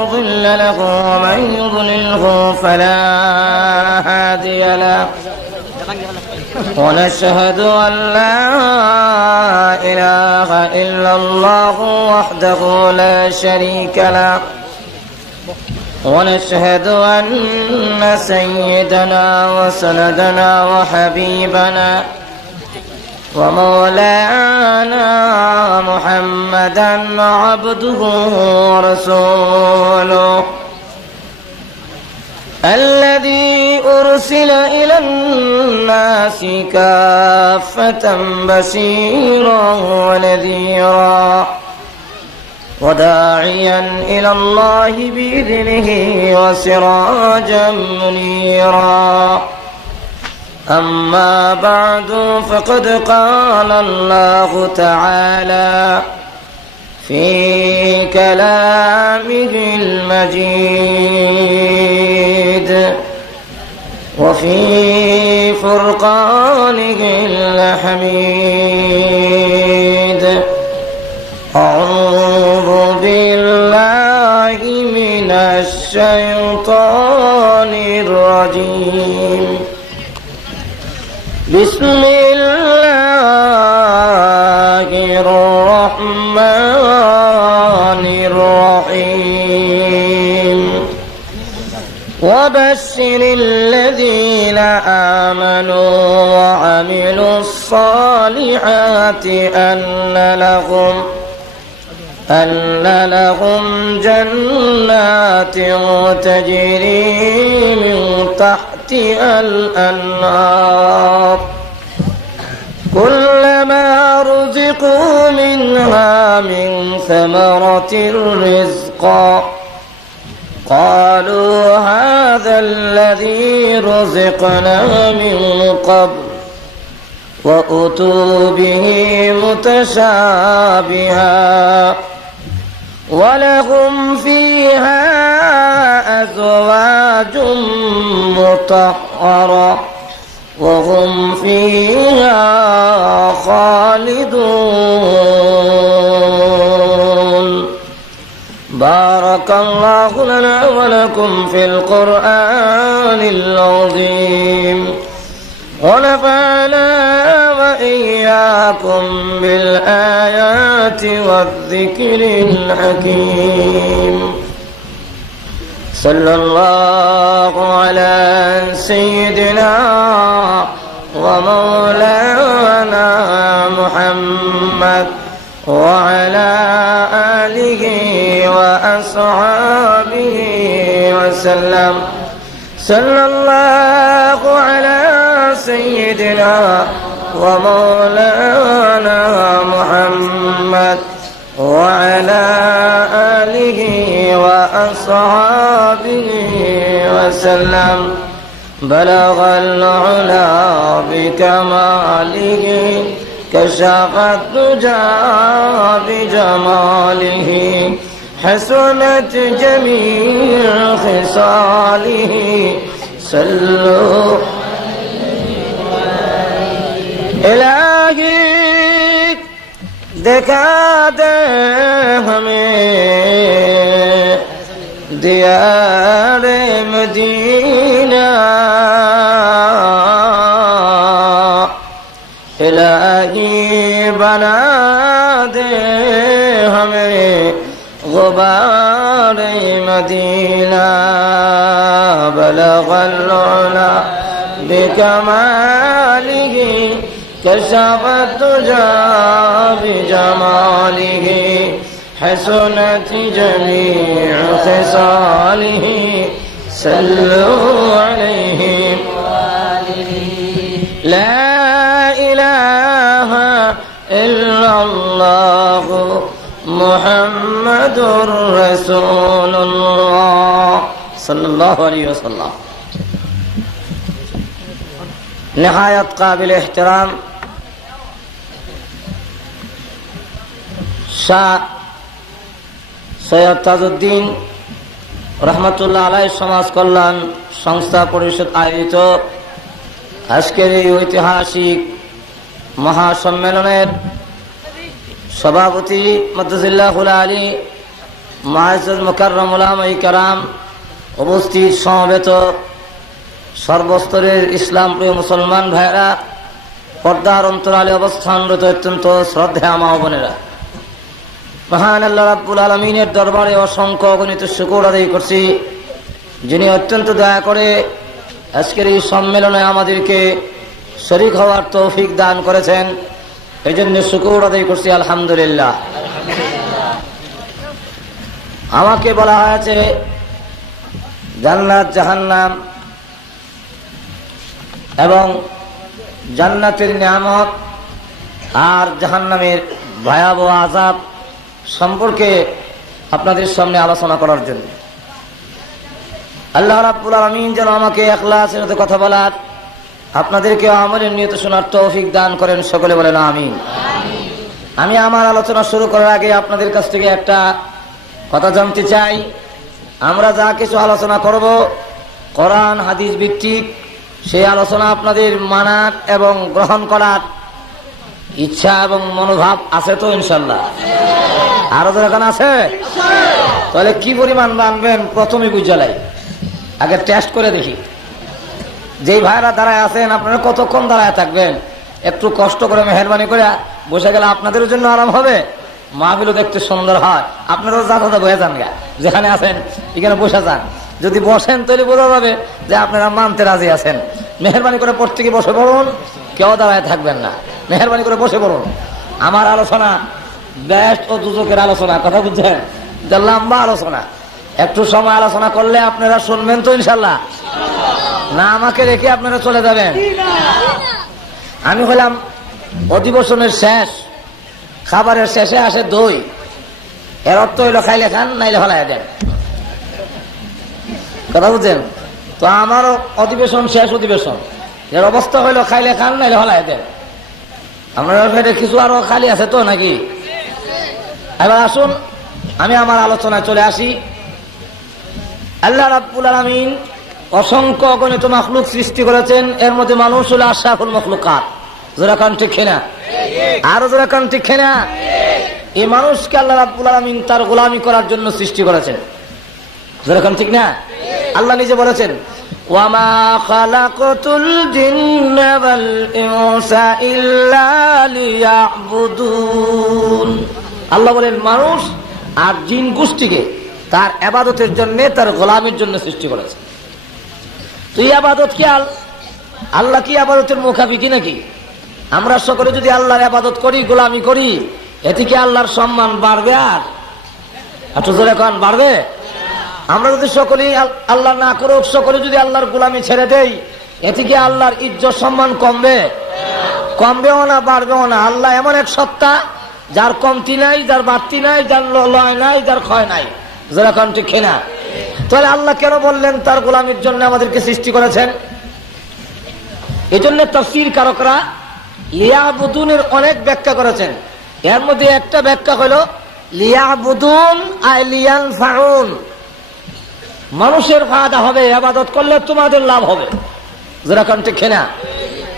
مضل له ومن يضلله فلا هادي له ونشهد أن لا إله إلا الله وحده لا شريك له ونشهد أن سيدنا وسندنا وحبيبنا ومولانا محمدا عبده ورسوله الذي أرسل إلى الناس كافة بشيرا ونذيرا وداعيا إلى الله بإذنه وسراجا منيرا أما بعد فقد قال الله تعالى في كلامه المجيد وفي فرقانه الحميد أعوذ بالله من الشيطان الرجيم بسم الله الرحمن الرحيم وبشر الذين آمنوا وعملوا الصالحات أن لهم جنات تجري من تحتها الأنهار كلما رزقوا منها من ثمرة رزقا قالوا هذا الذي رزقنا من قبل وأتوا به متشابها ولهم فيها أزواج مطهرة وهم فيها خالدون بارك الله لنا ولكم في القرآن العظيم ونفعنا وإياكم بالآيات والذكر الحكيم صلى الله على سيدنا ومولانا محمد وعلى آله وأصحابه وسلم صلى الله على سيدنا ومولانا محمد وعلى آله وأصحابه وسلم بلغ العلا بكماله كشف الدجى بجماله حسنت جميع خصاله صلوا إلهي दिखा दे हमें दियार मदीना इलाही बना दे हमें गुबार मदीना बलगल उला बिकमालिही كشف الدجى بجماله حسنت جميع خصاله صلوا عليه لا إله إلا الله محمد رسول الله صلى الله عليه وسلم نهاية قابل احترام শাহ সৈয়দ তাজউদ্দিন রহমতুল্লাহ আলাইহি সমাজ কল্যাণ সংস্থা পরিষদ আয়োজিত আজকের এই ঐতিহাসিক মহাসম্মেলনের সভাপতি মদ্দাজিল্লাহুল আলী মুআজ্জাজ মুকাররম উলামায়ে কেরাম, উপস্থিত সমবেত সর্বস্তরের ইসলাম প্রিয় মুসলমান ভাইরা, পর্দার অন্তরালে অবস্থানরত অত্যন্ত শ্রদ্ধেয় মা ও বোনেরা, মহান আল্লাহ রাব্বুল আলামিনের দরবারে অসংখ্য অগণিত শুকর আদায় করছি, যিনি অত্যন্ত দয়া করে আজকের এই সম্মেলনে আমাদেরকে শরীক হওয়ার তৌফিক দান করেছেন। এই জন্য শুকর আদায় করছি আলহামদুলিল্লাহ। আমাকে বলা হয়েছে জান্নাত জাহান্নাম এবং জান্নাতের নিয়ামত আর জাহান্নামের ভয়াবহ আযাব সম্পর্কে আপনাদের সামনে আলোচনা করার জন্য। আল্লাহ রাব্বুল আলামিন যেন আমাকে ইখলাসের সাথে কথা বলার, আপনাদেরকে আমলের নিয়ত শোনার তৌফিক দান করেন। সকলে বলেন আমিন। আমি আমার আলোচনা শুরু করার আগে আপনাদের কাছ থেকে একটা কথা জানতে চাই। আমরা যা কিছু আলোচনা করব কোরআন হাদিস ভিত্তিক, সেই আলোচনা আপনাদের মানার এবং গ্রহণ করার ইচ্ছা এবং মনোভাব আছে তো ইনশাল্লাহ? আরো দরকার আছে? তাহলে কি পরিমাণ মানবেন প্রথমে বুঝালাই, আগে টেস্ট করে দেখি। যেই ভাইরা দাঁড়ায় আছেন আপনারা কতক্ষণ দাঁড়ায় থাকবেন? একটু কষ্ট করে মেহরবানি করে বসে গেলে আপনাদের জন্য আরাম হবে, মাহফিলও দেখতে সুন্দর হয়। আপনারাও যা বয়ে যান গা, যেখানে আছেন এখানে বসে যান। যদি বসেন তাহলে বোঝা যাবে যে আপনারা মানতে রাজি আছেন। মেহরবানি করে প্রত্যেকে বসে পড়ুন, কেউ দাঁড়ায় থাকবেন না। মেহরবানি করে বসে পড়ুন। আমার আলোচনা বেস্ট ও দুজকের আলোচনা, কথা বুঝছেন? যে লম্বা আলোচনা, একটু সময় আলোচনা করলে আপনারা শুনবেন তো ইনশাল্লাহ? না আমাকে রেখে আপনারা চলে যাবেন? আমি হলাম অধিবেশনের শেষ, খাবারের শেষে আসে দই। এর অর্থ হইল খাইলে খান, নাইলে ফেলাইয়া দেন। কথা বুঝছেন তো? আমারও অধিবেশন শেষ অধিবেশন, এর অবস্থা হইল খাইলে খান, নাইলে ফেলাইয়া দেন। আপনার পেটে কিছু আরো খালি আছে তো নাকি? এবার আসুন আমি আমার আলোচনায় চলে আসি। আল্লাহ রাব্বুল আলামিন অসংখ্য অগণিত মাখলুক সৃষ্টি করেছেন, এর মধ্যে মানুষ হলো আশরাফুল মাখলুকাত। যারা কান ঠিক না, আরো যারা কান ঠিক না, এই মানুষকে আল্লাহ রাব্বুল আলামিন তার গোলামি করার জন্য সৃষ্টি করেছেন। যারা কান ঠিক না, আল্লাহ নিজে বলেছেন ওয়ামা খালাকাতুল জিন্না ওয়াল ইনসা ইল্লা লিয়াবুদুন। আল্লাহ বলেন মানুষ আর জিন গোষ্ঠীকে তার ইবাদতের জন্য, তার গোলামির জন্য সৃষ্টি করেছে। তো এই ইবাদত কি আল্লাহ কি ইবাদতের মুখাপেক্ষি নাকি? আমরা সকলে যদি আল্লাহর ইবাদত করি, গোলামি করি, এতে কি আল্লাহর সম্মান বাড়বে? আর একটু জোরে কোন বাড়বে? আমরা যদি সকলেই আল্লাহ না করে সকলে যদি আল্লাহর গোলামি ছেড়ে দেই, এতে কি আল্লাহর ইজ্জত সম্মান কমবে? কমবেও না, বাড়বেও না। আল্লাহ এমন এক সত্তা যার কমতি নাই, যার বাড়তি নাই, যার লয় নাই, যার ক্ষয় নাই। যারা কোন ঠিক না? তাহলে আল্লাহ কেন বললেন তার গোলামির জন্য আমাদেরকে সৃষ্টি করেছেন? এই জন্য তাফসীর কারকরা লিয়াবুদুনের অনেক ব্যাখ্যা করেছেন। এর মধ্যে একটা ব্যাখ্যা হলো লিয়াবুদুন আই লিয়ানফাউন, মানুষের ফায়দা হবে, ইবাদত করলে তোমাদের লাভ হবে। যারা কোন ঠিক না?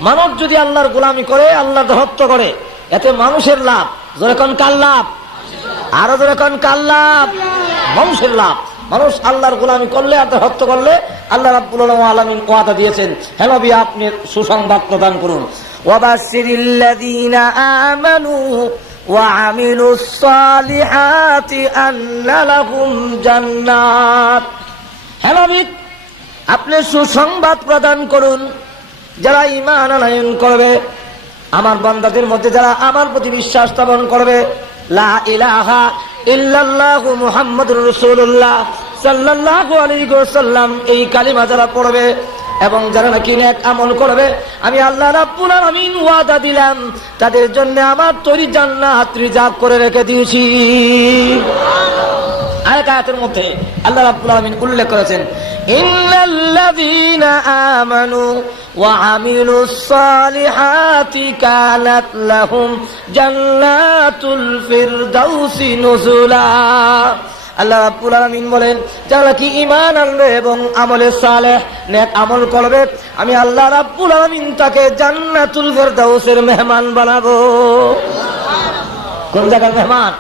মানুষ যদি আল্লাহর গোলামি করে, আল্লাহর দাসত্ব করে, এতে মানুষের লাভ। যারা কোন কার লাভ? আরো যারা কোন কার লাভ? মানুষের লাভ। মানুষ আল্লাহর গোলামি করলে, আর দাসত্ব করলে আল্লাহ রাব্বুল আলামিন ওয়াদা দিয়েছেন। হে নবী আপনি সুসংবাদ প্রদান করুন, ওয়াবাশশিরিল্লাযীনা আমানু ওয়া আমিলুস সালিহাতি আন্না লাহুম জান্নাত। হে নবী আপনি সুসংবাদ প্রদান করুন, যারা ঈমান আনয়ন করবে, আমার বান্দাদের মধ্যে যারা আমার প্রতি বিশ্বাস স্থাপন করবে, লা ইলাহা ইল্লাল্লাহু মুহাম্মাদুর রাসূলুল্লাহ সাল্লাল্লাহু আলাইহি ওয়াসাল্লাম এই কালিমা যারা পড়বে এবং যারা নাকি নেক আমল করবে, আমি আল্লাহ রাব্বুল আলামিন ওয়াদা দিলাম তাদের জন্য আমার তৈরি জান্নাত রিজার্ভ করে রেখে দিয়েছি। আয়াতের মধ্যে আল্লাহ রাব্বুল আলামিন উল্লেখ করেছেন ইন্নাল্লাযীনা আমানু ওয়া আমিলুস সালিহাতি কানাত লাহুম জান্নাতুল ফিরদাউসি নুজুলা। আল্লাহ রাব্বুল আলামিন বলেন যারা কি ঈমান আনবে এবং আমলে সালেহ নেক আমল করবে, আমি আল্লাহ রাব্বুল আলামিন তাকে জান্নাতুল ফিরদাউসের মেহমান বানাবো। কোন জায়গার মেহমান?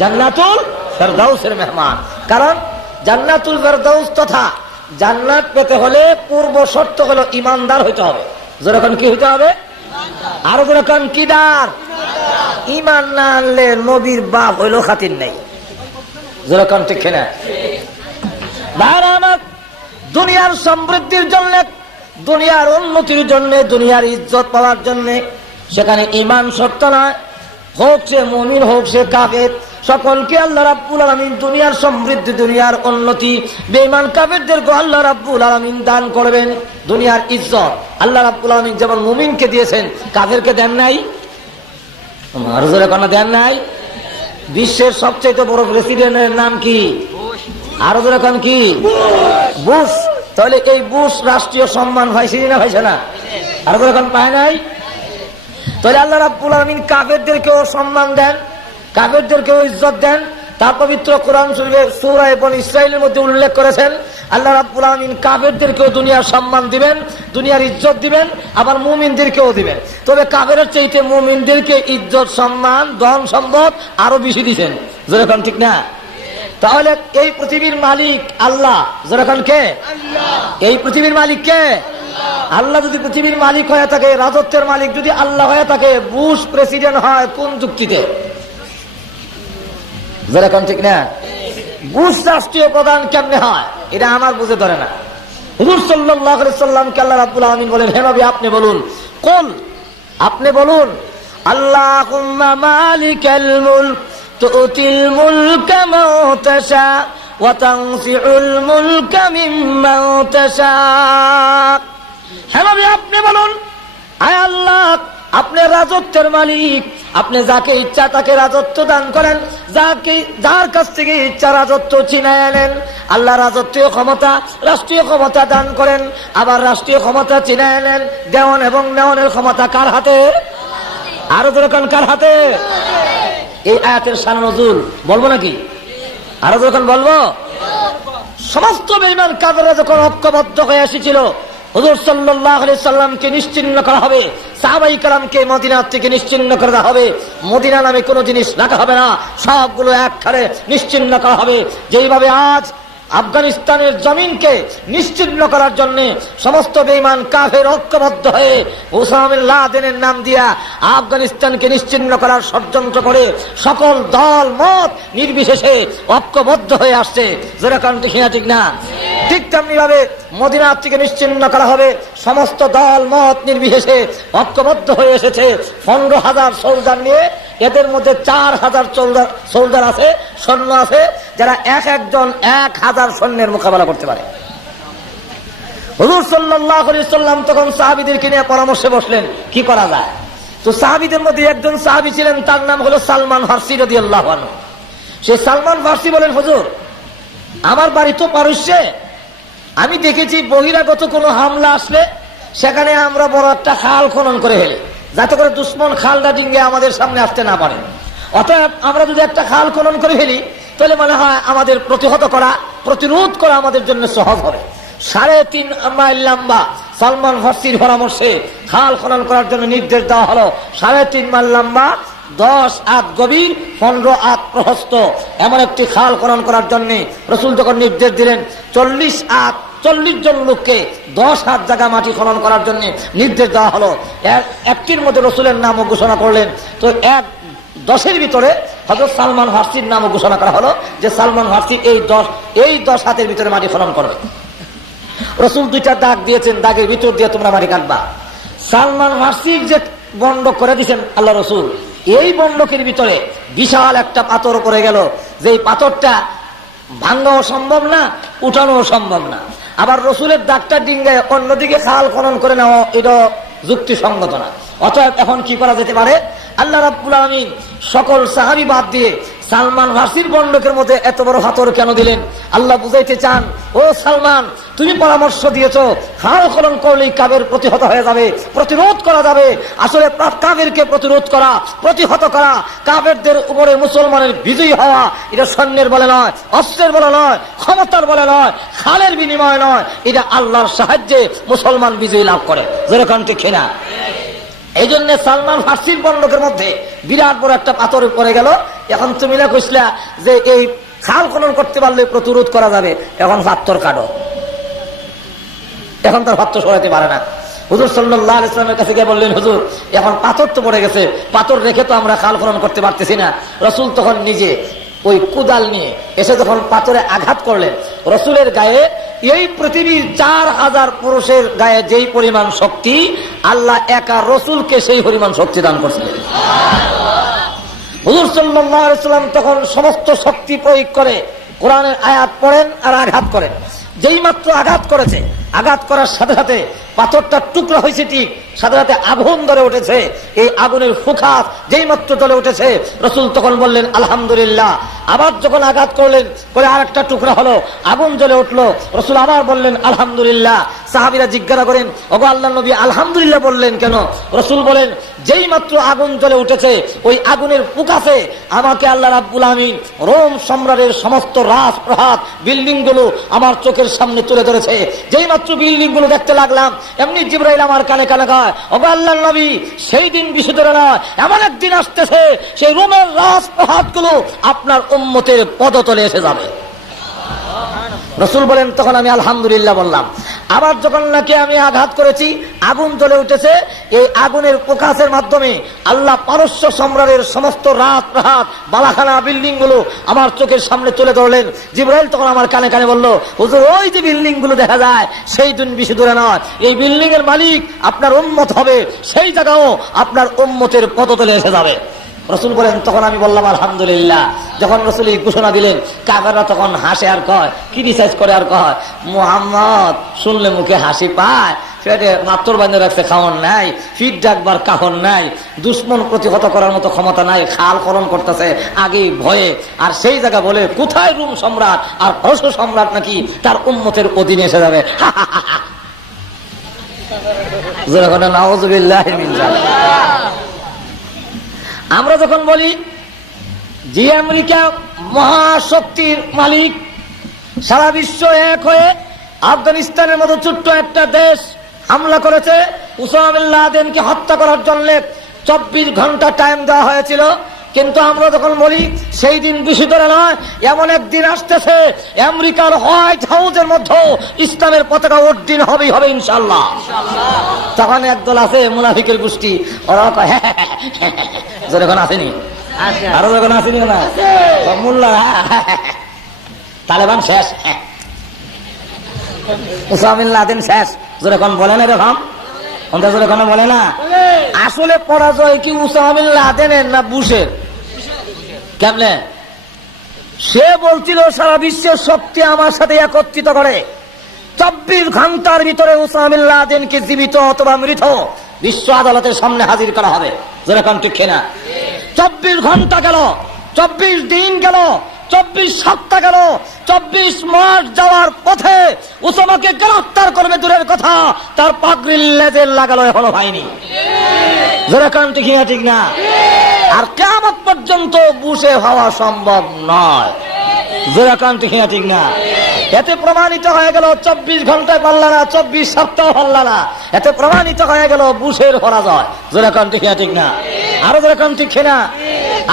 জান্নাতুল ফেরদাউসের মেহমান। কারণ জান্নাতুল ফেরদাউস তথা জান্নাত পেতে হলে পূর্ব শর্ত হলো ইমানদার হইতে হবে। যেরকম কি হইতে হবে? আরো যেরকম কি দার? ইমান না আনলে নবীর বাপ হইলো খাতির নেই। যেরকম ঠিক না? আমার দুনিয়ার সমৃদ্ধির জন্য, দুনিয়ার উন্নতির জন্য, দুনিয়ার ইজ্জত পাওয়ার জন্য সেখানে ইমান শর্ত নয়। হোক সে মুমিন, হোক সে কাফের, সকলকে আল্লাহ রাব্বুল আলামিন দুনিয়ার সমৃদ্ধি, দুনিয়ার উন্নতি, বেঈমান কাফেরদেরকে আল্লাহ রাব্বুল আলামিন দান করবেন দুনিয়ার ইজ্জত। আল্লাহ রাব্বুল আলামিন যেমন মুমিনকে দিয়েছেন, কাফেরকে দেন নাই? আর জোরে কোনো দেন নাই? বিশ্বের সবচেয়ে বড় প্রেসিডেন্টের নাম কি? আরো জোরে কোন কি? বুশ। তাহলে এই বুশ রাষ্ট্রীয় সম্মান হয়েছে না হয়েছে না? আরো জোরে কোন পায় নাই? তাহলে আল্লাহ রাব্বুল আলামিন কাফেরদেরকেও সম্মান দেন, কাফেরদেরকেও ইজ্জত দেন। তার পবিত্র কোরআন শরীফে সূরা বনী ইসরাঈলের মধ্যে উল্লেখ করেছেন আল্লাহ রাব্বুল আলামিন কাফেরদেরকেও দুনিয়ার সম্মান দিবেন, দুনিয়ার ইজ্জত দিবেন, আবার মুমিনদেরকেও দিবেন। তবে কাফেরের চাইতে মুমিনদেরকে ইজ্জত, সম্মান, ধন সম্পদ আরো বেশি দিবেন। যেরকম ঠিক না? তাহলে এই পৃথিবীর মালিক আল্লাহ। যেরকম কে? এই পৃথিবীর মালিক কে? আল্লাহ। যদি পৃথিবীর মালিক হয়ে থাকে, রাজত্বের মালিক যদি আল্লাহ হয়ে থাকে, বুশ প্রেসিডেন্ট হয় কোন যুক্তিতে? যেরকম ঠিক না? বুশ রাষ্ট্রীয় প্রধান কেমনে হয় এটা আমার বুঝে ধরে না। হুজুর সাল্লাল্লাহু আলাইহি সাল্লামকে আল্লাহ রাব্বুল আলামিন বলেন, হে নবী আপনি বলুন, কুল, আপনি বলুন, আল্লাহুম্মা মালিকাল মুলক তুতিল মুলকা মান তাশা ওয়া তানজিউল মুলকা মিম্মান তাশা। হে নবী আপনি বলুন, আয় আল্লাহ আপনি রাজত্বের মালিক, আপনি যাকে ইচ্ছা তাকে রাজত্ব দান করেন, যার কাছ থেকে ইচ্ছা রাজত্ব ছিনায় আনেন। আল্লাহ রাজত্বীয় ক্ষমতা, রাষ্ট্রীয় ক্ষমতা দান করেন, আবার রাষ্ট্রীয় ক্ষমতা ছিনায় আনেন। দেওয়ান এবং নেওয়ানের ক্ষমতা কার হাতে? আরো যেরকম কার হাতে? এই আয়াতের শান নজুল বলবো নাকি? আরো যখন বলবো, সমস্ত বেঈমান কাফেররা যখন ঐক্যবদ্ধ হয়ে এসেছিল, হুজুর সাল্লাল্লাহু আলাইহি সাল্লামকে নিশ্চিহ্ন করা হবে, সাহাবায়ে কেরামকে মদিনা থেকে নিশ্চিহ্ন করা হবে, মদিনা নামে কোনো জিনিস রাখা হবে না, সবগুলো একখানে নিশ্চিহ্ন করা হবে। যেইভাবে আজ আফগানিস্তানের জমিনকে নিশ্চিহ্ন করার জন্য সমস্ত বেঈমান কাফের ঐক্যবদ্ধ হয়ে ওসামা বিন লাদেনের নাম দিয়া আফগানিস্তানকে নিশ্চিহ্ন করার ষড়যন্ত্র করে সকল দল মত নির্বিশেষে ঐক্যবদ্ধ হয়ে আসছে। যেরকম ঠিক না? ঠিক তেমনি ভাবে মদিনা থেকে নিশ্চিহ্ন করা হবে, সমস্ত দল মত নির্বিশেষে ঐক্যবদ্ধ হয়ে এসেছে 15,000 সোলজার নিয়ে। এদের মধ্যে 4,000 সোলজার আছে, সৈন্য আছে, যারা একজন 1,000 সৈন্যের মোকাবেলা করতে পারে। হুজুর সাল্লাল্লাহু আলাইহি সাল্লাম তখন সাহাবীদেরকে নিয়ে পরামর্শে বসলেন কি করা যায়। তো সাহাবীদের মধ্যে একজন সাহাবী ছিলেন, তার নাম হলো সালমান ফারসি রাদিয়াল্লাহু আনহু। সেই সালমান ফারসি বলেন, হুজুর আমার বাড়ি তো পারস্যে, আমি দেখেছি বহিরাগত কোনো হামলা আসলে সেখানে আমরা বড় একটা খাল খনন করে ফেলি, যাতে করে দুশ্মন খালটা ডিঙ্গে আমাদের সামনে আসতে না পারে। অতএব আমরা যদি একটা খাল খনন করে ফেলি তাহলে মনে হয় আমাদের প্রতিহত করা, প্রতিরোধ করা আমাদের জন্য সহজ হবে। 3.5 মাইল লম্বা সালমান ফারসির পরামর্শে খাল খনন করার জন্য নির্দেশ দেওয়া হলো। 3.5 মাইল লম্বা, 10 হাত গভীর, 15 হাত প্রশস্ত এমন একটি খাল খনন করার জন্য রাসূল যখন নির্দেশ দিলেন, 40 জন লোককে 10 হাত জায়গা মাটি খনন করার জন্য নির্দেশ দেওয়া হলো। একটির মধ্যে রাসূলের নামও ঘোষণা করলেন। তো 10-এর ভিতরে হযরত সালমান ফারসির নামও ঘোষণা করা হলো যে সালমান ফারসি এই 10 হাতের ভিতরে মাটি খনন করবে। রাসূল 2টা দাগ দিয়েছেন, দাগের ভিতর দিয়ে তোমরা মাটি কাটবা। সালমান ফারসি যে বন্ধক করে দিয়েছেন আল্লাহ রাসূল, এই বন্ধকের ভিতরে বিশাল একটা পাথর পড়ে গেল, যেই পাথরটা ভাঙাও সম্ভব না, উঠানো সম্ভব না। আবার রসুলের দাগটা ডিঙ্গায় অন্যদিকে খাল খনন করে নেওয়া এটা যুক্তিসঙ্গত না। অতএব এখন কি করা যেতে পারে? আল্লাহ রাব্বুল আলামিন সকল সাহাবী বাদ দিয়ে সালমান ফারসির বন্ধকের মধ্যে এত বড় হাতর কেন দিলেন? আল্লাহ বুঝাইতে চান, ও সালমান তুমি পরামর্শ দিয়েছো খাল খনন করলেই কাফের প্রতিহত হয়ে যাবে, প্রতিরোধ করা যাবে। আসলে কাফেরকে প্রতিরোধ করা, প্রতিহত করা, কাফেরদের উপরে মুসলমানের বিজয়ী হওয়া, এটা সৈন্যের বলে নয়, অস্ত্রের বলে নয়, ক্ষমতার বলে নয়, খালের বিনিময় নয়, এটা আল্লাহর সাহায্যে মুসলমান বিজয়ী লাভ করে। যেরকম ঠিক না? এই জন্য সালমান ফারসির বন্ধকের মধ্যে বিরাট বড় একটা পাথর পড়ে গেল। এখন তুমি না কইসলা যে এই খাল খনন করতে পারলে প্রতিরোধ করা যাবে। এখন পাথর কাটো, এখন তার পাথর সরাতে পারে না। হুজুর সাল্লাল্লাহু আলাইহি ওয়াসাল্লামের কাছে গিয়ে বললেন, হুজুর এখন পাথর তো পড়ে গেছে, পাথর রেখে তো আমরা খাল খনন করতে পারতেছি না। রাসূল তখন নিজে ওই কুদাল নিয়ে এসে যখন পাথরে আঘাত করলেন, রাসূলের গায়ে, এই পৃথিবীর 4000 পুরুষের গায়ে যেই পরিমাণ শক্তি, আল্লাহ একা রাসূলকে সেই পরিমাণ শক্তি দান করছিলেন। হুজুর সাল্লাল্লাহু আলাইহি ওয়াসাল্লাম তখন সমস্ত শক্তি প্রয়োগ করে কোরআনের আয়াত পড়েন আর আঘাত করেন। যেই মাত্র আঘাত করেছে, আঘাত করার সাথে সাথে পাথরটা টুকরা হয়েছে, ঠিক সাথে সাথে আগুন ধরে উঠেছে। এই আগুনের ফুঁকাত যেই মাত্র জ্বলে উঠেছে, রাসূল তখন বললেন আলহামদুলিল্লাহ। আবার যখন আঘাত করলেন, করে আরেকটা টুকরা হলো, আগুন জ্বলে উঠলো, রাসূল আবার বললেন আলহামদুলিল্লাহ। সাহাবীরা জিজ্ঞাসা করেন, ওগো আল্লাহর নবী আলহামদুলিল্লাহ বললেন কেন? রাসূল বলেন, যেই মাত্র আগুন জ্বলে উঠেছে, ওই আগুনের ফুঁকাতে আমাকে আল্লাহ রাব্বুল আমিন রোম সম্রাটের সমস্ত রাজপ্রাসাদ, বিল্ডিং গুলো আমার চোখের সামনে তুলে ধরেছে। যেই মাত্র বিল্ডিং গুলো দেখতে লাগলাম, এমনি জিবরাইল আমার কানে কানে কয়, ওগো আল্লাহর নবী সেই দিন বিশুদ্ধ নয়, এমন একদিন আসতেছে সেই রোমের রাজপ্রাসাদ গুলো আপনার উম্মতের পদতলে এসে যাবে। রাসূল বলেন, তখন আমি আলহামদুলিল্লাহ বললাম। আবার যখন নাকি আমি আঘাত করেছি, আগুন জ্বলে উঠেছে, এই আগুনের প্রকাশের মাধ্যমে আল্লাহ পারস্য সম্রাটের সমস্ত রাজপ্রাসাদ, বালাখানা, বিল্ডিং গুলো আমার চোখের সামনে তুলে ধরলেন। জিবরাইল তখন আমার কানে কানে বলল, হুজুর ওই যে বিল্ডিং গুলো দেখা যায়, সেই দিন বেশি দূরে নয়, এই বিল্ডিং এর মালিক আপনার উম্মত হবে, সেই জায়গাও আপনার উম্মতের পদতলে এসে যাবে। রাসূল বলেন, তখন আমি বললাম আলহামদুলিল্লাহ। যখন রাসূল এই ঘোষণা দিলেন, কাফেররা তখন হাসে আর কয়, কি রিসার্চ করে আর কয়, মুহাম্মদ শুনলে মুখে হাসি পায়, পেটে মাত্র বাঁধে রাখছে, খাওয়ান নাই, ফিট ডাকবার কাহন নাই, দুশ্মন প্রতিহত করার মতো ক্ষমতা নাই, খাল খনন করতেছে আগেই ভয়ে। আর সেই জায়গা বলে কোথায় রোম সম্রাট আর পারস্য সম্রাট নাকি তার উম্মতের অধীনে এসে যাবে। নাউযুবিল্লাহি মিন যালিক। আমরা যখন বলি যে আমেরিকা মহাশক্তির মালিক, সারা বিশ্ব এক হয়ে আফগানিস্তানের মতো ছোট্ট একটা দেশ হামলা করেছে, উসামা বিন লাদেনকে হত্যা করার জন্য 24 ঘন্টা টাইম দেওয়া হয়েছিল। কিন্তু আমরা যখন বলি সেই দিন বেশি দূরে নয়, এমন একদিন আসতেছে আমেরিকার হোয়াইট হাউসের মধ্যে ইসলামের পতাকা উড্ডীন হবেই হবে ইনশাআল্লাহ। তখন একদল আছে মুনাফিকের গোষ্ঠী, ওরা যখন আসেনি, আরো যখন আসেনি না মোল্লা, তালেবান শেষ, উসামা বিন লাদেন শেষ, যখন বলে না এরকম, যখন বলে না। আসলে পরাজয় কি উসামা বিন লাদেনের না বুশের? কেমনে? সে বলছিল সারা বিশ্বের শক্তি আমার সাথে একত্রিত করে, 24 ঘন্টার ভিতরে উসামা বিন লাদেনকে জীবিত অথবা মৃত বিশ্ব আদালতের সামনে হাজির করা হবে। যেরকম ঠিক কিনা? 24 ঘন্টা গেল, 24 দিন গেল, 24 সপ্তাহ গেল, 24 মাস যাওয়ার পথে উসামাকে গ্রেফতার করবে দূরের কথা, তার পাগড়ির লেজে লাগালো এখনো হয়নি। যেরকম ঠিক না? ঠিক না? আর কিয়ামত পর্যন্ত বুশে হওয়া সম্ভব নয়। যেরকম ঠিক না? ঠিক না? এতে প্রমাণিত হয়ে গেল 24 ঘন্টায় পারল না, 24 সপ্তাহ পারল না, এতে প্রমাণিত হয়ে গেল বুশের পরাজয়। যেরকম ঠিক না? ঠিক না? আরো যেরকম ঠিক না?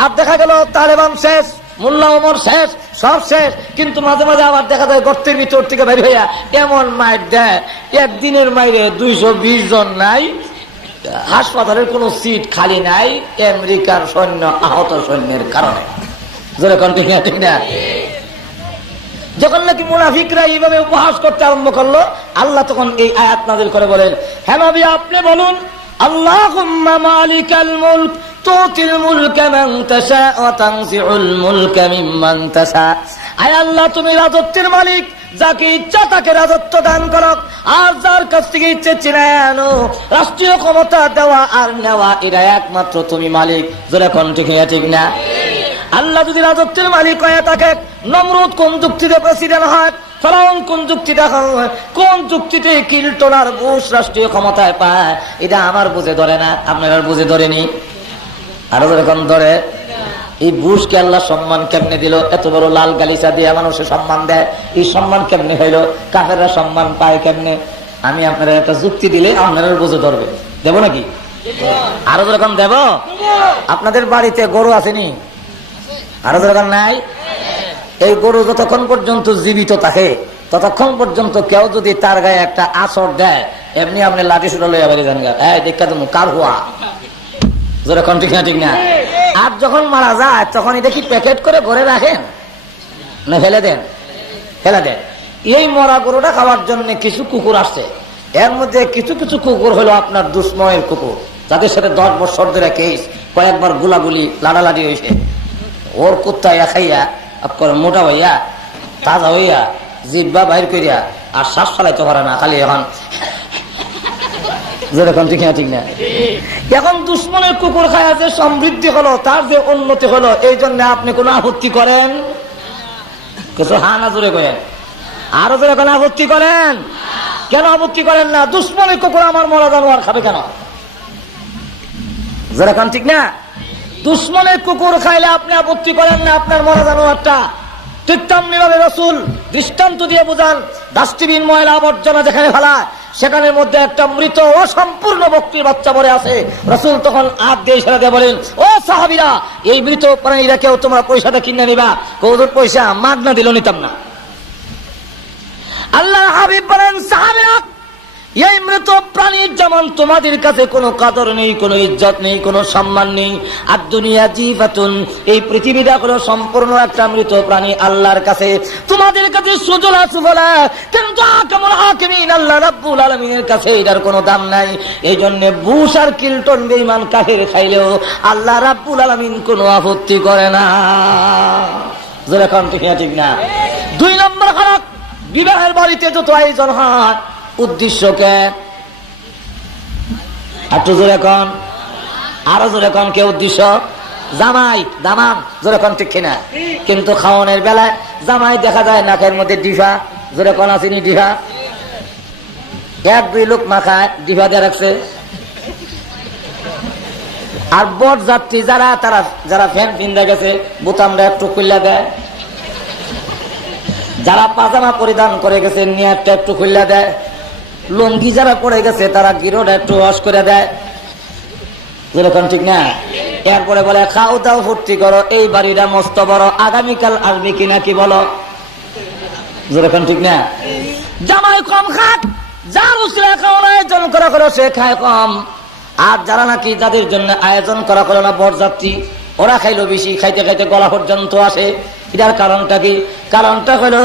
আর দেখা গেল তালেবান শেষ, মোল্লা ওমর শেষ, সব শেষ। কিন্তু মাঝে মাঝে আবার দেখা যায় গর্তের ভিতর থেকে বের হইয়া এমন মাইর দেয়, একদিনের মাইরে 220 জন নাই, হাসপাতালের কোন সিট খালি নাই, আমেরিকার সৈন্য আহত সৈন্যের কারণে। যেরকম ঠিক না? ঠিক না? যখন নাকি মুনাফিকরা এইভাবে উপহাস করতে আরম্ভ করলো, আল্লাহ তখন এই আয়াত নাযিল করে বলেন, হে নবী আপনি বলুন, আল্লাহুম্মা মালিকাল মুলক তুতিল মুলকা মান তাশা ওয়া তানজিউল মুলকা মিম্মান তাশা। আয় আল্লাহ, তুমি রাজত্বের মালিক, যাকে ইচ্ছা তাকে রাজত্ব দান করো, আর যার কাছ থেকে ইচ্ছে চিনায় আনো। রাষ্ট্রীয় ক্ষমতা দেওয়া আর নেওয়া এটা একমাত্র তুমি মালিক। যেরকম ঠিক না? ঠিক না? আল্লাহ যদি রাজত্বের মালিক হয়ে থাকে, নমরুদ কোন যুক্তিতে প্রেসিডেন্ট হয়, ফেরাউন কোন যুক্তিতে হয়, কোন যুক্তিতে কিল্টন আর বুশ রাষ্ট্রীয় ক্ষমতায় পায়, এটা আমার বুঝে ধরে না, আপনার আর বুঝে ধরেনি। আরো যেরকম ধরে, এই বুশকে আল্লাহ সম্মান কেমনে দিল? এত বড় লাল গালিচা দিয়ে মানুষের সম্মান দেয়, এই সম্মান কেমনে হইল? কাফেররা সম্মান পায় কেমনে? আমি আপনারা একটা যুক্তি দিলে আপনারা বুঝে ধরবে। দেব নাকি? আরো যেরকম দেব। আপনাদের বাড়িতে গরু আসেনি? আরো যেরকম নাই? এই গরু যতক্ষণ পর্যন্ত জীবিত থাকে ততক্ষণ পর্যন্ত কেউ যদি তার গায়ে একটা আছর দেয় এমনি আপনি লাঠি সুটা লইয়া বাড়ি যান গা, এই দেখা তুমি কার হুয়া যখন ঠিক না ঠিক না। আর যখন মারা যায় তখন এটা কি প্যাকেট করে ঘরে রাখেন না ফেলে দেন? ফেলে দেন। এই মরা গরুটা খাওয়ার জন্য কিছু কুকুর আসছে, এর মধ্যে কিছু কিছু কুকুর হলো আপনার দুশ্ময়ের কুকুর, যাদের সাথে 10 বছর ধরে কেস, কয়েকবার গুলাগুলি লাড়ালাড়ি হয়েছে। ওর কুত্তা খাইয়া আপনার মোটা হইয়া তাজা হইয়া জিব্বা বাইর করিয়া আর শ্বাস ফেলাইতে পারে না, খালি এখন যেরকম ঠিক না ঠিক না। এখন দুশ্মনের কুকুর খায়া যে সমৃদ্ধি হলো, তার যে উন্নতি হলো, এই জন্য আপনি কোন আপত্তি করেন? কিছু হা না জোরে করেন, আরো জোরে কোন আপত্তি করেন? কেন আপত্তি করেন না? দুশ্মনের কুকুর আমার মরা জানোয়ার খাবে কেন? যেরকম ঠিক না। দুশ্মনের কুকুর খাইলে আপনি আপত্তি করেন না আপনার মরা জানোয়ারটা। ঠিক তেমনি ভাবে রাসূল দৃষ্টান্ত দিয়ে বোঝান, ডাস্টবিন ময়লা আবর্জনা যেখানে ফেলা সেখানে মধ্যে একটা মৃত অসম্পূর্ণ বকরির বাচ্চা পড়ে আছে। রাসূল তখন হাত দিয়ে ইশারা দিয়ে বলেন, ও সাহাবীরা, এই মৃত প্রাণীরা কেউ তোমরা পয়সাটা কিনে নিবা? কৌদুর পয়সা মাগনা দিল নিতাম না। আল্লাহ হাবিব বলেন, সাহাবীরা, এই মৃত প্রাণীর যেমন তোমাদের কাছে কোনো কাদর নেই, কোনো ইজ্জত নেই, কোনো সম্মান নেই। আর দুনিয়া জিফাতুন, এই পৃথিবীটা হলো সম্পূর্ণ একটা মৃত প্রাণী আল্লাহর কাছে। তোমাদের কাছে সুজলা সুফলা, কিন্তু আহকামুল হাকিমিন আল্লাহ রাব্বুল আলামিনের কাছে এটার কোনো দাম নাই। এই জন্য বুশ আর কিল্টন বেঈমান কাফের খাইলেও আল্লাহ রাব্বুল আলামিন কোনো আপত্তি করে না। যেরকম ঠিক না ঠিক না। 2 নম্বর হলো বিবাহের বাড়িতে যত আয়োজন হয় উদ্দেশ্যকে একটু জোরে কন, আরো জোরে কন। কে উদ্দেশ্য? জামাই দামান, জোরে কন ঠিক কিনা। কিন্তু খাওয়ানোর বেলায় জামাই দেখা যায় নাকের মধ্যে ডিফা, জোরে কন আসেনি ডিফা, 1-2 লোক মাখায় ডিফা দিয়ে রাখছে। আর বর যাত্রী যারা ফ্যান পিন্দা গেছে বোতামটা একটু খুললা দেয়, যারা পাজামা পরিধান করে গেছে নিয়ারটা একটু খুললা দেয়, লুঙ্গি যারা পড়ে গেছে তারা গিরোটা একটু ওয়াশ করে দেয়। যেরকম ঠিক না। এরপরে বলে, খাও দাও ফুর্তি করো, এই বাড়িটা মস্ত বড়, আগামীকাল আসবে কিনা কি বলো? যেরকম ঠিক না। জামাই কম খাক, যার উসরা খাওয়ার আয়োজন করা করো সে খায় কম, আর যারা নাকি যাদের জন্য আয়োজন করা করো না বরযাত্রী, ওরা খাইলো বেশি, খাইতে খাইতে গলা পর্যন্ত আসে। এটার কারণটা কি? কারণটা হলো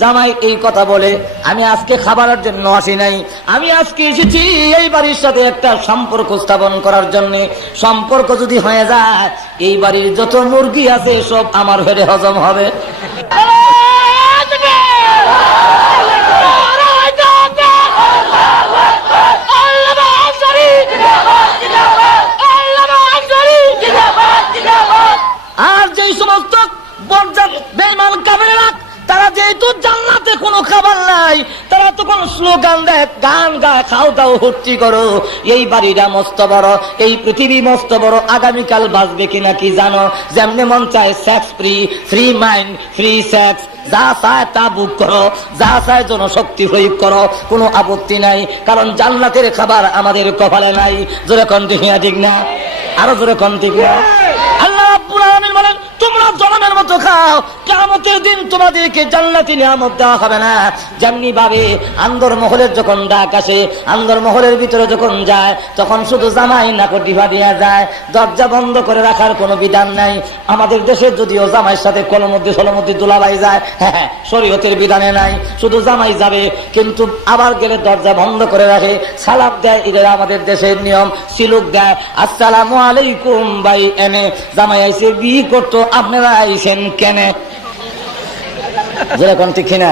জামাই এই কথা বলে, আমি আজকে খাবারের জন্য আসি নাই, আমি আজকে এসেছি এই বাড়ির সাথে একটা সম্পর্ক স্থাপন করার জন্য। সম্পর্ক যদি হয়ে যায়, এই বাড়ির যত মুরগি আছে সব আমার ঘরে হজম হবে। আর যেই সমস্ত বেঈমান কাফেররা তারা যেহেতু জান্নাতে কোনো খাবার নাই, তারা তখন স্লোগান দেয়, গান গায়, খাও দাও ফুর্তি করো, এই বাড়িটা মস্ত বড়, এই পৃথিবী মস্ত বড়, আগামীকাল বাঁচবে কিনা কি জানো? যেমনি মন চায় sex free, free mind, free sex, যা চায় তা বুক করো, যা চায় জনশক্তি প্রয়োগ করো, কোনো আপত্তি নাই, কারণ জান্নাতের খাবার আমাদের কপালে নাই। জোরে কন ঠিক না ঠিক না, আরো জোরে কন ঠিক না। আল্লাহ রাব্বুল আলামিন বলেন, তোমরা জনমের মতো খাও, কিয়ামতের দিন তোমাদেরকে জান্নাতি নিয়ামত দেওয়া হবে না। যেমনি ভাবে আন্দর মহলের যখন ডাক আসে, আন্দর মহলের ভিতরে যখন যায়, তখন শুধু জামাই নাকো ডিভা দিয়া যায়, দরজা বন্ধ করে রাখার কোনো বিধান নাই। আমাদের দেশে যদিও জামাইয়ের সাথে কলমধ্যে সলমধ্যে দুলাভাই যায়, হ্যাঁ, শরীয়তের বিধানে নাই, শুধু জামাই যাবে, কিন্তু আবার গেলে দরজা বন্ধ করে রাখে, সালাম দেয়, এটা আমাদের দেশের নিয়ম। সিলুক দেয়, আসসালামু আলাইকুম ভাই, এনে জামাই আইসে বিয়ে করতো, আপনারা আইসেন কেনে? যেরকম ঠিক না।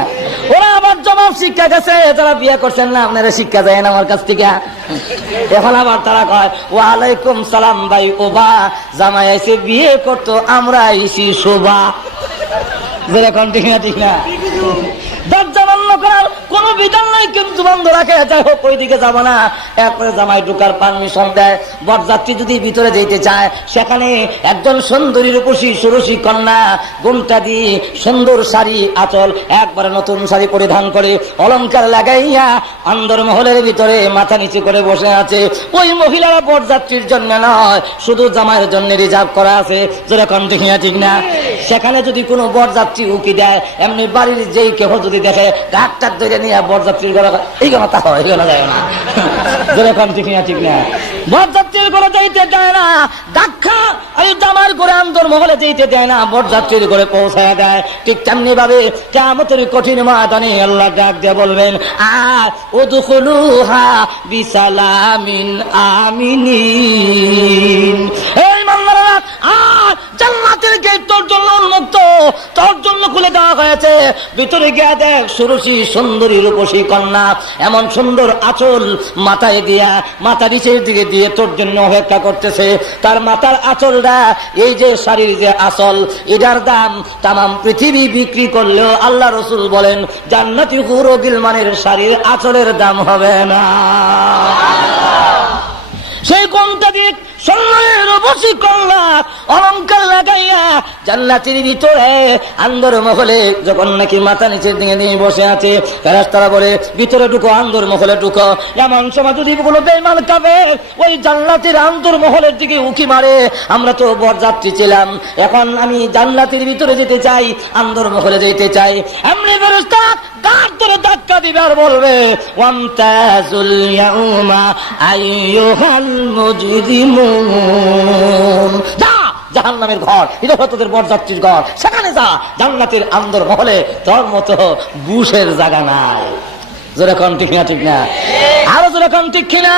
ওরা আবার জবাব শিক্ষা গেছে, যারা বিয়ে করছেন না আপনারা শিক্ষা যায় না আমার কাছ থেকে। এখন আবার তারা কয়, ওয়ালাইকুম সালাম ভাই, ওবা জামাই আইসে বিয়ে করতো, আমরা আইসি শোভা। যেরকম ঠিক না ঠিক না। দরজা বন্ধ করার কোন বিধান নাই, কিন্তু বন্ধ রাখে, যাই হোক ওই দিকে যাবো না। এরপরে জামাই ঢুকার পারমিশন দেয়। বরযাত্রী যদি ভিতরে যেতে চায়, সেখানে একজন সুন্দরী রূপসী ষোড়শী কন্যা ঘোমটা দিয়ে সুন্দর শাড়ি আঁচল একবারে নতুন শাড়ি পরিধান করে অলংকার লাগাইয়া আন্দর মহলের ভিতরে মাথা নিচু করে বসে আছে। ওই মহিলারা বরযাত্রীর জন্য নয়, শুধু জামাইয়ের জন্য রিজার্ভ করা আছে। যেরকম ঠিক না ঠিক না। সেখানে যদি কোনো বরযাত্রী উকি দেয়, এমনি বাড়ির যেই কেহ যদি দেখে ডাক টাক ধরে নিয়ে বরযাত্রীর ঘরে, এই কথা হয়, এই যায় না, যেরকম ঠিক না, ঠিক না, বরযাত্রীর ঘরে যাইতে দেয় না, দেখা এই জামার করে আন্দোলন মহলে যেতে দেয় না, বরযাত্রীর ঘরে পৌঁছায় দেয়। ঠিক তেমনি ভাবে কিয়ামতের কঠিন ময়দানে আল্লাহ ডাক দিয়ে বলবেন, উদখুলুহা বিসালামিন আমিনিন। এই মানলারা, জান্নাতের গেট তোর জন্য উন্মুক্ত, তোর জন্য খুলে দেওয়া হয়েছে। ভিতরে গিয়ে দেখ সুরসী সুন্দরী রূপসী কন্যা, এমন সুন্দর আঁচল মাথায় দিয়া, মাথা নিচের দিকে দিয়ে তোর জন্য অপেক্ষা করতেছে। তার মাথার আঁচলটা, এই যে শাড়ির যে আঁচল, এটার দাম তামাম পৃথিবী বিক্রি করলেও আল্লাহ রসুল বলেন জান্নাতি হুর গিলমানের শাড়ির আঁচলের দাম হবে না। সেই কোনটা দিয়ে সোনার বসি কন্যা অলঙ্কার লাগাইয়া জান্নাতের ভিতরে আন্দর মহলে যখন নাকি মাথা নিচের দিকে নিয়ে বসে আছে, ফেরেশতারা বলে ভিতরে ঢুকো, আন্দর মহলে ঢুকো। এমন সময় যদি বলো বেঈমান কাফের ওই জান্নাতের আন্দর মহলের দিকে উকি মারে, আমরা তো বরযাত্রী ছিলাম, এখন আমি জান্নাতের ভিতরে যেতে চাই, আন্দর মহলে যেতে চাই। এমনি ফেরেশতা দাঁত ধরে ধাক্কা দিবে আর বলবে ওয়ামতাজুল ইয়াউমা আইয়ুহাল মুজরিমুন, যা জাহান্নামের ঘর, এটা হলো তোদের বরযাত্রীর ঘর, সেখানে যা, জান্নাতের আন্দর মহলে তোর মতো বুশের জায়গা নাই। যেরকম ঠিক না, ঠিক না, আরো যেরকম ঠিক কিনা।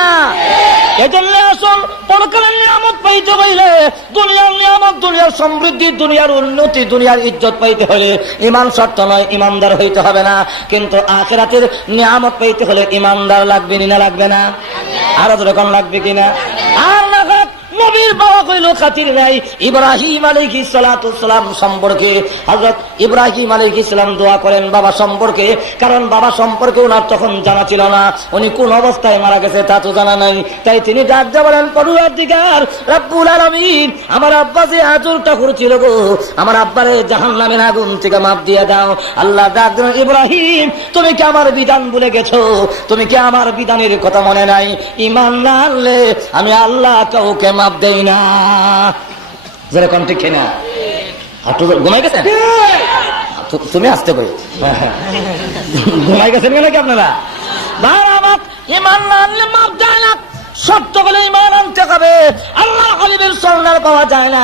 এজন্য আসল পরকালের নিয়ামত পাইতে হইলে, দুনিয়ার নিয়ামত, দুনিয়ার সমৃদ্ধি, দুনিয়ার উন্নতি, দুনিয়ার ইজ্জত পাইতে হলে ইমান শর্ত নয়, ইমানদার হইতে হবে না। কিন্তু আখিরাতের নিয়ামত পাইতে হলে ইমানদার লাগবে না, লাগবে না, আরো যেরকম লাগবে কিনা। আর না নবীর বাবা কইল খাতির নাই। ইব্রাহিম আলাইহিস সালাতু সালাম সম্পর্কে হযরত ইব্রাহিম আলাইহিস সালাম দোয়া করেন বাবা সম্পর্কে, কারণ বাবা সম্পর্কে ওনার তখন জানা ছিল না, উনি কোন অবস্থায় মারা গেছে তা তো জানা নাই। তাই তিনি ডাক দিয়ে বলেন, পরওয়ারদিগার রব্বুল আলামিন, আমার আব্বা যে আজরটা করেছিল গো, আমার আব্বারে জাহান্নামের আগুন থেকে মাফ দিয়ে দাও। আল্লাহ ডাক দিলেন, ইব্রাহিম তুমি কি আমার বিধান ভুলে গেছো? তুমি কি আমার বিধানের কথা মনে নাই? ঈমান না আনলে আমি আল্লাহ কাউকে মাফ দেই না। যেরকম ঠিক না, ঘুমাই গেছেন তুমি, আসতে কই ঘুমাই গেছেন নাকি আপনারা? ঈমান না আনলে মাফ দেয় না, সত্য বলে ঈমান আনতে হবে। আল্লাহ হাবিবের সন্ধান পাওয়া যায় না,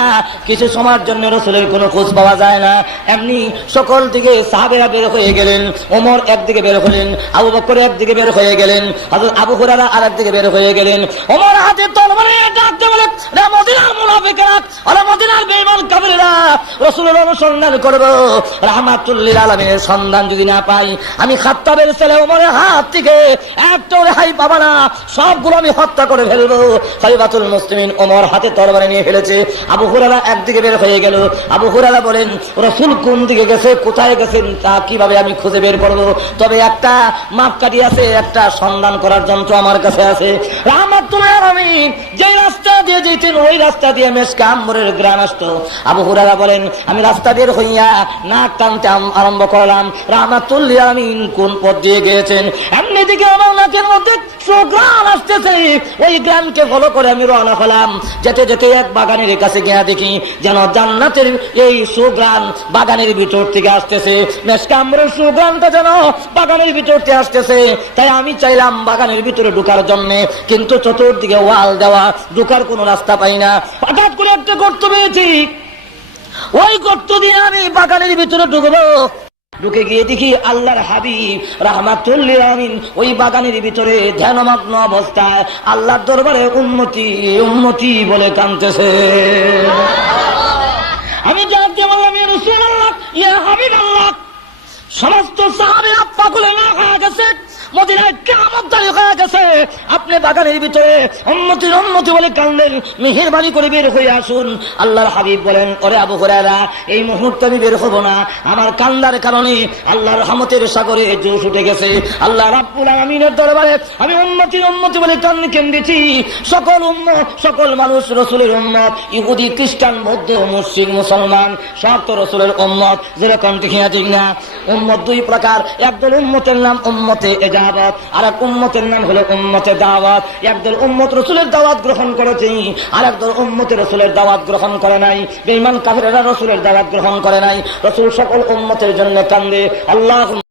কিছু সময়ের জন্য রাসূলের কোনো খোঁজ পাওয়া যায় না। এমনি সকল দিকে সাহাবেরা বের হয়ে গেলেন, ওমর একদিকে বের হলেন, আবু বকর একদিকে বের হয়ে গেলেন, হযরত আবু হুরায়রা আরেকদিকে বের হয়ে গেলেন। ওমর হাতে তরবারি ডাকতে বলে, রে মদিনার মুনাফিকরা, ওরে মদিনার বেঈমান কাফেররা, রাসূলের অনুসন্ধান করব, রাহমাতুল লিল আলামিনের সন্ধান যদি না পাই, আমি খাত্তাবের ছেলে ওমরের হাত থেকে একটা রেহাই পাবো না, সবগুলো আমি হত্যা করে ফেলবো। খলিফাতুল মুসলিমিন ওমর হাতে তরবারি নিয়ে ফেলেছে। আবু হুরায়রা একদিকে বের হয়ে গেল। আবু হুরায়রা বলেন, রাসূল কোন দিকে গেছে, কোথায় গেছেন তা কিভাবে আমি খুঁজে বের করব? তবে একটা মাপকাঠি আছে, একটা সন্ধান করার যন্ত্র আমার কাছে আছে। রাহমাতুল্লাহ আলামিন যে রাস্তা দিয়ে যেতেন ওই রাস্তা দিয়ে মেশকে আম্বরের গ্রাম আসতো। আবু হুরায়রা বলেন, আমি রাস্তা বের হইয়া নাক টানতে আরম্ভ করলাম, রাহমাতুল্লাহ আলামিন কোন পথ দিয়ে গিয়েছেন। এমনি দিকে আমার নাকের মধ্যে সুগ্রাণ আসতেছে, ওই গ্রামকে ফলো করে আমি রওনা হলাম। যেতে যেতে এক বাগানের কাছে গিয়া দেখি যেন জান্নাতের এই সুগ্রাণ বাগানের ভিতর থেকে আসতেছে, মেশকে আম্বরের সুগ্রাণটা যেন বাগানের ভিতর থেকে আসতেছে। তাই আমি চাইলাম বাগানের ভিতরে ঢোকার জন্য, কিন্তু চতুর্দিকে ওয়াল দেওয়া, ঢোকার কোনো রাস্তা পাই না। হঠাৎ করে একটা গর্ত পেয়েছি, ওই গর্ত দিয়ে আমি বাগানের ভিতরে ঢুকবো। ঢুকে গিয়ে দেখি আল্লাহর হাবিব রাহমাতুল লিল আলামিন ওই বাগানের ভিতরে ধ্যানমগ্ন অবস্থায় আল্লাহর দরবারে উম্মতি উম্মতি বলে কাঁদতেছে। আমি যাকে বললাম, ইয়া রাসূলুল্লাহ, ইয়া হাবিবাল্লাহ, সমস্ত সাহাবীরা পাগলে না হয়ে গেছে, মদিনায় কিয়ামত দাঁড়িয়ে হয়ে গেছে, আপনি বাগানের ভিতরে উম্মতি উম্মতি বলে কান্দেন, মেহেরবানি করে বের হয়ে আসুন। আল্লাহর হাবিব বলেন, ওরে আবু হুরায়রা, এই মুহূর্তে আমি বের হব না, আমার কান্দার কারণে আল্লাহর রহমতের সাগরে জোশ উঠে গেছে। আল্লাহ রাব্বুল আলামিনের দরবারে আমি উম্মতি উম্মতি বলে কেন্দেছি। সকল উম্মত, সকল মানুষ রাসূলের উম্মত, ইহুদি খ্রিস্টান বৌদ্ধ মুশরিক মুসলমান সব তো রাসূলের উম্মত। যেরকম ঠিক না, উম্মত দুই প্রকার, একদল উম্মতের নাম উম্মতে ইজাবত, আর এক উম্মতের নাম হলো উম্মতে দাওয়াত। দাওয়াত, একদল উম্মত রাসূলের দাওয়াত গ্রহণ করেছে, আর একদল উম্মত রাসূলের দাওয়াত গ্রহণ করে নাই। বেঈমান কাফেররা রাসূলের দাওয়াত গ্রহণ করে নাই। রাসূল সকল উম্মতের জন্য কান্দে, আল্লাহ